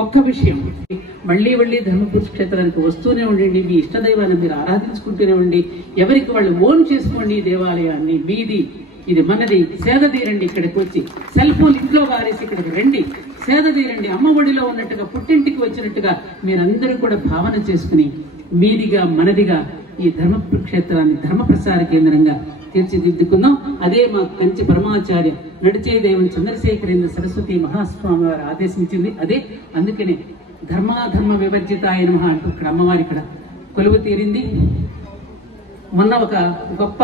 ఒక్క విషయం, మళ్ళీ మళ్ళీ ధర్మపురుష క్షేత్రానికి వస్తూనే ఉండండి, మీ ఇష్టదైవాన్ని మీరు ఆరాధించుకుంటూనే ఉండి, ఎవరికి వాళ్ళు ఓన్ చేసుకోండి ఈ దేవాలయాన్ని, మీది, ఇది మనది, సేద తీరండి. ఇక్కడికి వచ్చి సెల్ ఫోన్ ఇంట్లో వారేసి ఇక్కడికి రండి, సేద తీరండి. అమ్మ ఒడిలో ఉన్నట్టుగా, పుట్టింటికి వచ్చినట్టుగా మీరందరూ కూడా భావన చేసుకుని మీదిగా మనదిగా ఈ ధర్మక్షేత్రాన్ని ధర్మప్రసార కేంద్రంగా తీర్చిదిద్దుకుందాం. అదే మా కంచి పరమాచార్య నడిచే దేవం చంద్రశేఖరేంద్ర సరస్వతి మహాస్వామి వారు ఆదేశించింది. అదే అందుకనే ధర్మాధర్మ వివర్జితాయ నమః అంటూ ఇక్కడ అమ్మవారి ఇక్కడ కొలువు తీరింది. మొన్న ఒక గొప్ప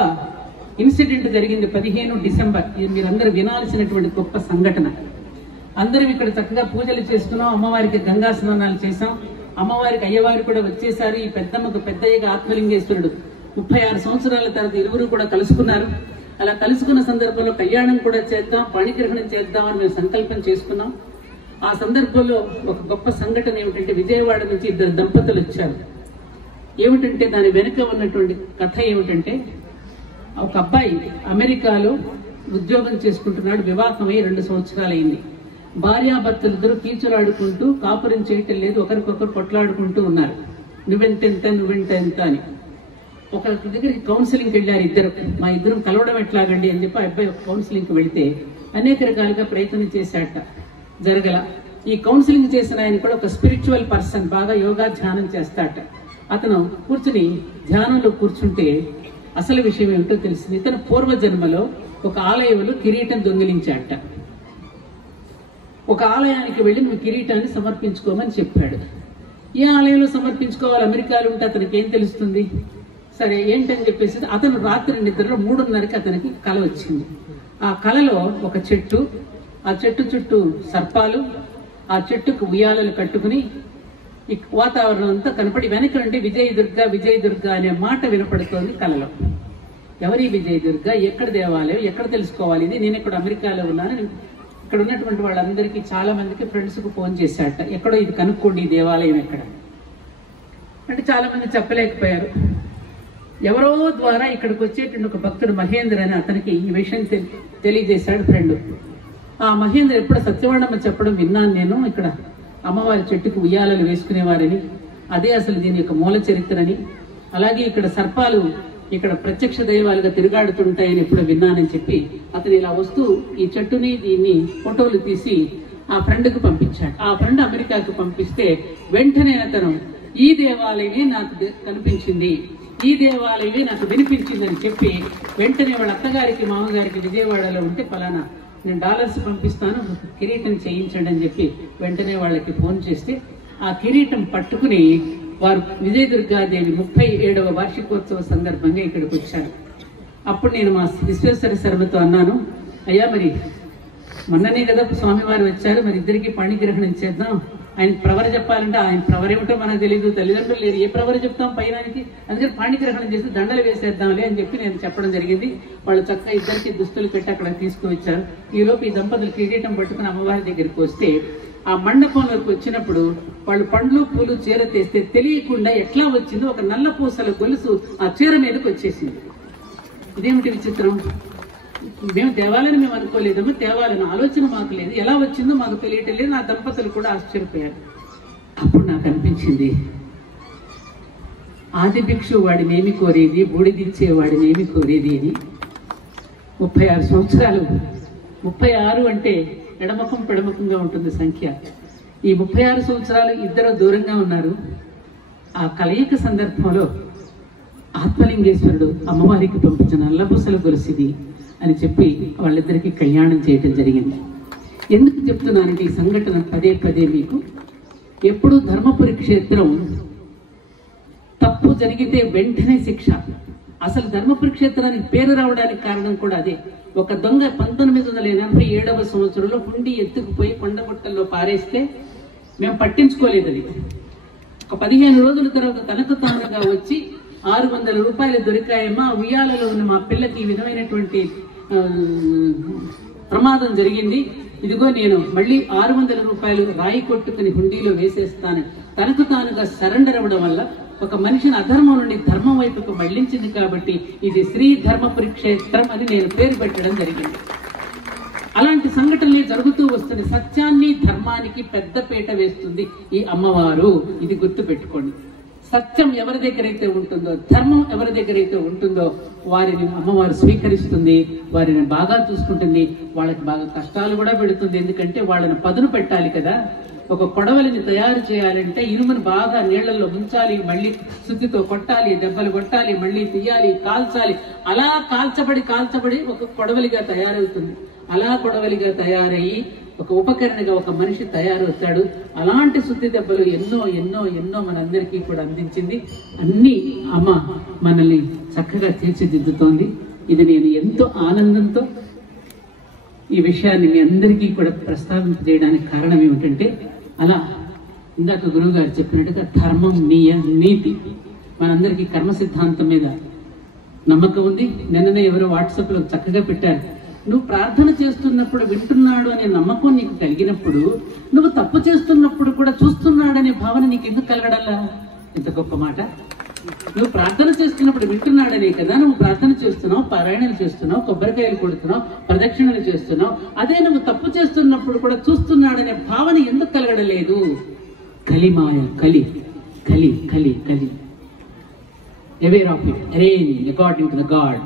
ఇన్సిడెంట్ జరిగింది 15 డిసెంబర్. ఇది మీరందరూ వినాల్సినటువంటి గొప్ప సంఘటన. అందరం ఇక్కడ చక్కగా పూజలు చేసుకున్నాం, అమ్మవారికి గంగా స్నానాలు చేశాం. అమ్మవారికి అయ్యవారు కూడా వచ్చేసారు. ఈ పెద్దమ్మకు పెద్దయ్యగా ఆత్మలింగేశ్వరుడు 36 సంవత్సరాల తర్వాత ఇరువురు కూడా కలుసుకున్నారు. అలా కలుసుకున్న సందర్భంలో కళ్యాణం కూడా చేద్దాం, పాణిగ్రహణం చేద్దామని మేము సంకల్పం చేసుకున్నాం. ఆ సందర్భంలో ఒక గొప్ప సంఘటన ఏమిటంటే, విజయవాడ నుంచి 2 దంపతులు వచ్చారు. ఏమిటంటే దాని వెనుక ఉన్నటువంటి కథ ఏమిటంటే, ఒక అబ్బాయి అమెరికాలో ఉద్యోగం చేసుకుంటున్నాడు, వివాహమై 2 సంవత్సరాలు అయింది. భార్యాభర్తలిద్దరూ కీచులాడుకుంటూ కాపురం చేయటం లేదు, ఒకరికొకరు కొట్లాడుకుంటూ ఉన్నారు. నువ్వెంతెంత నువ్వెంతెంత అని. ఒక దగ్గరికి కౌన్సిలింగ్కి వెళ్ళారు ఇద్దరు. మా ఇద్దరం కలవడం ఎట్లాగండి అని చెప్పి అబ్బాయి కౌన్సిలింగ్కి వెళితే అనేక రకాలుగా ప్రయత్నం చేశాట, జరగల. ఈ కౌన్సిలింగ్ చేసిన ఆయన కూడా ఒక స్పిరిచువల్ పర్సన్, బాగా యోగా ధ్యానం చేస్తాట. అతను కూర్చుని ధ్యానంలో కూర్చుంటే అసలు విషయం ఏమిటో తెలిసింది. ఇతను పూర్వజన్మలో ఒక ఆలయంలో కిరీటం దొంగిలించాట. ఒక ఆలయానికి వెళ్ళి నువ్వు కిరీటాన్ని సమర్పించుకోమని చెప్పాడు. ఏ ఆలయంలో సమర్పించుకోవాలి, అమెరికాలో ఉంటే అతనికి ఏం తెలుస్తుంది? సరే ఏంటని చెప్పేసి అతను రాత్రి నిద్రలో 3:30కి అతనికి కల వచ్చింది. ఆ కలలో ఒక చెట్టు, ఆ చెట్టు చుట్టూ సర్పాలు, ఆ చెట్టుకు ఉయ్యాలలు కట్టుకుని ఈ వాతావరణం అంతా కనపడి వెనక నుండి విజయ దుర్గా విజయ దుర్గా అనే మాట వినపడుతోంది కలలో. ఎవరి విజయ దుర్గా, ఎక్కడ దేవాలయం, ఎక్కడ తెలుసుకోవాలి ఇది? నేను ఇక్కడ అమెరికాలో ఉన్నాను. ఇక్కడ ఉన్నటువంటి వాళ్ళందరికీ చాలా మందికి ఫ్రెండ్స్కు ఫోన్ చేశాట, ఎక్కడో ఇది కనుక్కోండి ఈ దేవాలయం ఎక్కడ అంటే. చాలా మంది చెప్పలేకపోయారు. ఎవరో ద్వారా ఇక్కడికి వచ్చేటువంటి ఒక భక్తుడు మహేంద్ర అని అతనికి ఈ విషయం తెలియజేశాడు ఫ్రెండ్. ఆ మహేంద్ర ఎప్పుడు సత్యవర్ణమ్మ చెప్పడం విన్నాను నేను, ఇక్కడ అమ్మవారి చెట్టుకు ఉయ్యాలలు వేసుకునేవారని, అదే అసలు దీని యొక్క మూల చరిత్రని, అలాగే ఇక్కడ సర్పాలు ఇక్కడ ప్రత్యక్ష దైవాలుగా తిరుగాడుతుంటాయని ఎప్పుడు విన్నానని చెప్పి అతను ఇలా వస్తూ ఈ చెట్టుని దీన్ని ఫోటోలు తీసి ఆ ఫ్రెండ్కు పంపించాడు. ఆ ఫ్రెండ్ అమెరికాకు పంపిస్తే వెంటనే అతను ఈ దేవాలయమే నాకు కనిపించింది, ఈ దేవాలయమే నాకు వినిపించింది అని చెప్పి వెంటనే వాళ్ళ అత్తగారికి మామగారికి విజయవాడలో ఉంటే ఫలానా నేను డాలర్స్ పంపిస్తాను, కిరీటం చేయించండి అని చెప్పి వెంటనే వాళ్ళకి ఫోన్ చేస్తే ఆ కిరీటం పట్టుకుని వారు విజయదుర్గాదేవి 37వ వార్షికోత్సవ సందర్భంగా ఇక్కడికి వచ్చారు. అప్పుడు నేను మా విశ్వేశ్వర శర్మతో అన్నాను, అయ్యా మరి మొన్ననే కదా స్వామివారు వచ్చారు, మరి ఇద్దరికి పాణిగ్రహణం చేద్దాం. ఆయన ప్రవర చెప్పాలంటే ఆయన ప్రవర ఏమిటో మనకు తెలియదు, తల్లిదండ్రులు లేరు, ఏ ప్రవర చెప్తాం పైనానికి, అందుకని పాణిగ్రహణం చేసి దండలు వేసేద్దాంలే అని చెప్పి నేను చెప్పడం జరిగింది. వాళ్ళు చక్కగా ఇద్దరికి దుస్తులు పెట్టి అక్కడ తీసుకువచ్చారు. ఈలోపు ఈ దంపతులు కిరీటం పట్టుకుని అమ్మవారి దగ్గరికి వస్తే ఆ మండపంలోకి వచ్చినప్పుడు వాళ్ళు పండ్లు పూలు చీర తెస్తే తెలియకుండా ఎట్లా వచ్చిందో ఒక నల్ల పూసల గొలుసు ఆ చీర మీదకి వచ్చేసింది. ఇదేమిటి విచిత్రం, మేము తేవాలని మేము అనుకోలేదమ్మా, తేవాలని ఆలోచన మాకు లేదు, ఎలా వచ్చిందో మాకు తెలియటం లేదు. నా దంపతులు కూడా ఆశ్చర్యపోయారు. అప్పుడు నాకు అనిపించింది, ఆది భిక్షు వాడినేమి కోరేది, బూడిదిచ్చే వాడినేమి కోరేది అని. 36 సంవత్సరాలు, 36 అంటే ఎడమకం పెడమకంగా ఉంటుంది సంఖ్య. ఈ 36 సంవత్సరాలు ఇద్దరు దూరంగా ఉన్నారు. ఆ కలయిక సందర్భంలో ఆత్మలింగేశ్వరుడు అమ్మవారికి పంపించిన నల్లపూసల గొలుసిది అని చెప్పి వాళ్ళిద్దరికీ కళ్యాణం చేయటం జరిగింది. ఎందుకు చెప్తున్నానంటే ఈ సంఘటన పదే పదే మీకు, ఎప్పుడు ధర్మపురి క్షేత్రం తప్పు జరిగితే వెంటనే శిక్ష. అసలు ధర్మపురి క్షేత్రానికి పేరు రావడానికి కారణం కూడా అదే. ఒక దొంగ 1987వ సంవత్సరంలో హుండీ ఎత్తుకుపోయి కొండగుట్టల్లో పారేస్తే మేము పట్టించుకోలేదు. అది ఒక 15 రోజుల తర్వాత తనకు తానుగా వచ్చి 600 రూపాయలు దొరికాయమ్మా, ఉయ్యాలలో ఉన్న మా పిల్లకి ఈ విధమైనటువంటి ప్రమాదం జరిగింది, ఇదిగో నేను మళ్ళీ 600 రూపాయలు రాయి కొట్టుకుని హుండీలో వేసేస్తాను. తనకు తానుగా సరెండర్ అవ్వడం వల్ల ఒక మనిషిని అధర్మం నుండి ధర్మం వైపుకు మళ్లించింది. కాబట్టి ఇది శ్రీ ధర్మపురి క్షేత్రం అని నేను పేరు పెట్టడం జరిగింది. అలాంటి సంఘటనలే జరుగుతూ వస్తుంది. సత్యాన్ని ధర్మానికి పెద్దపీట వేస్తుంది ఈ అమ్మవారు. ఇది గుర్తు పెట్టుకోండి. సత్యం ఎవరి దగ్గరైతే ఉంటుందో, ధర్మం ఎవరి దగ్గరైతే ఉంటుందో వారిని అమ్మవారు స్వీకరిస్తుంది, వారిని బాగా చూసుకుంటుంది, వాళ్ళకి బాగా కష్టాలు కూడా పెడుతుంది. ఎందుకంటే వాళ్ళని పదును పెట్టాలి కదా. ఒక కొడవలిని తయారు చేయాలంటే ఇనుమును బాగా నీళ్లలో ముంచాలి, మళ్ళీ సుత్తితో కొట్టాలి, దెబ్బలు కొట్టాలి, మళ్ళీ తీయాలి, కాల్చాలి. అలా కాల్చబడి ఒక కొడవలిగా తయారవుతుంది. అలా కొడవలిగా తయారయ్యి ఒక ఉపకరణగా ఒక మనిషి తయారవుతాడు. అలాంటి శుద్ధి దెబ్బలు ఎన్నో ఎన్నో ఎన్నో మనందరికీ కూడా అందించింది. అన్ని అమ్మ మనల్ని చక్కగా తీర్చిదిద్దుతోంది. ఇది నేను ఎంతో ఆనందంతో ఈ విషయాన్ని మీ అందరికీ కూడా ప్రస్తావింపజేయడానికి కారణం ఏమిటంటే, అలా ఇందాక గురువు గారు చెప్పినట్టుగా ధర్మం, నీతి మనందరికీ కర్మ సిద్ధాంతం మీద నమ్మకం ఉంది. నిన్ననే ఎవరో వాట్సాప్ లో చక్కగా పెట్టారు, నువ్వు ప్రార్థన చేస్తున్నప్పుడు వింటున్నాడు అనే నమ్మకం నీకు కలిగినప్పుడు, నువ్వు తప్పు చేస్తున్నప్పుడు కూడా చూస్తున్నాడనే భావన నీకు ఎందుకు కలగడల్లా? ఎంత గొప్ప మాట. నువ్వు ప్రార్థన చేస్తున్నప్పుడు వింటున్నాడనే కదా నువ్వు ప్రార్థన చేస్తున్నావు, పారాయణలు చేస్తున్నావు, కొబ్బరికాయలు కొడుతున్నావు, ప్రదక్షిణలు చేస్తున్నావు. అదే నువ్వు తప్పు చేస్తున్నప్పుడు కూడా చూస్తున్నాడనే భావన ఎందుకు కలగడలేదు? కలిమాయ, కలి కలి కలి కలి. Aware of it, arrange according to the God.